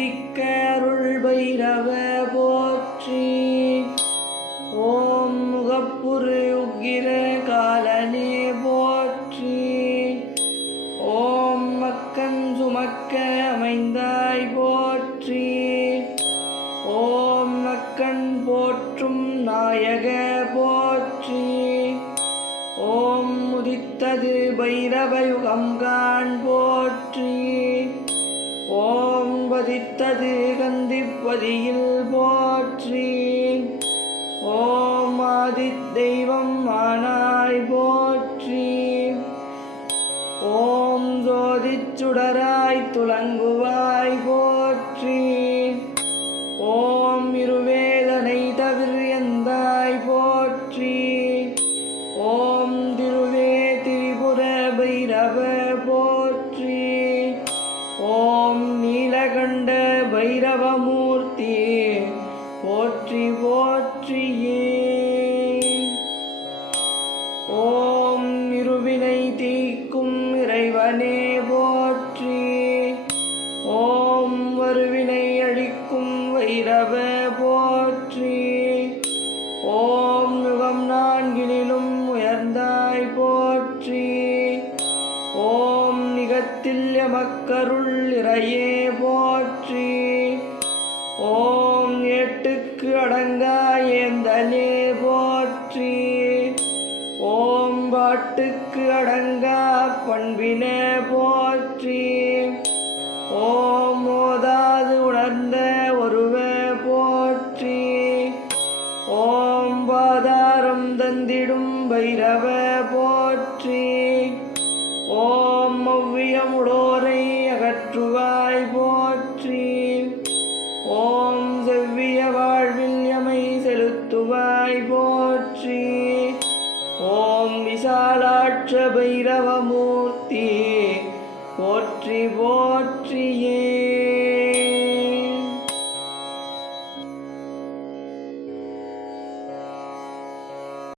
உதிக்க அருள் பைரவ போற்றி. ஓம் முகப்புரு உக்கிர காலனே போற்றி. ஓம் மக்கன் சுமக்க அமைந்தாய் போற்றி. ஓம் நக்கன் போற்றும் நாயக போற்றி. ஓம் உதித்தது பைரவயுகம் காண் போற்றி. ஓம் பதித்தது கந்திப்பதியில் போற்றி. ஓம் ஆதித்தெய்வம் ஆனாய் போற்றி. ஓம் ஜோதிச்சுடராய் துலங்குவாய் போற்றி. ஓம் இருவேதனை தவிர எந்தாய் போற்றி. ஓம் திருவே திரிபுர பைரவ போற்றி. ஓம் நீலகண்ட பைரவமூர்த்தி போற்றி போற்றியே. ஓம் இருவினை தீக்கும் இறைவனே போற்றி. ஓம் வருவினை அழிக்கும் வைரவ போற்றி. ஓம் யுகம் நான்கிலும் உயர்ந்தாய் போற்றி. ஓம் நிகத்தில் எமக்கருள் இறையே போற்றி. ஓம் ஏட்டுக்கு அடங்கா ஏந்தலே போற்றி. ஓம் பாட்டுக்கு அடங்கா பண்பின போற்றி. ஓம் ஓதாது உணர்ந்த ஒருவ போற்றி. ஓம் பாதாரம் தந்திடும் பைரவ போற்றி. ஓம் ஒவ்வியமுடோரை அகற்றுவாய் போற்றி. ஓம் செவ்விய வாழ்வில் எமை செலுத்துவாய் போற்றி. ஓம் விசாலாட்ச பைரவமூர்த்தி போற்றி போற்றியே.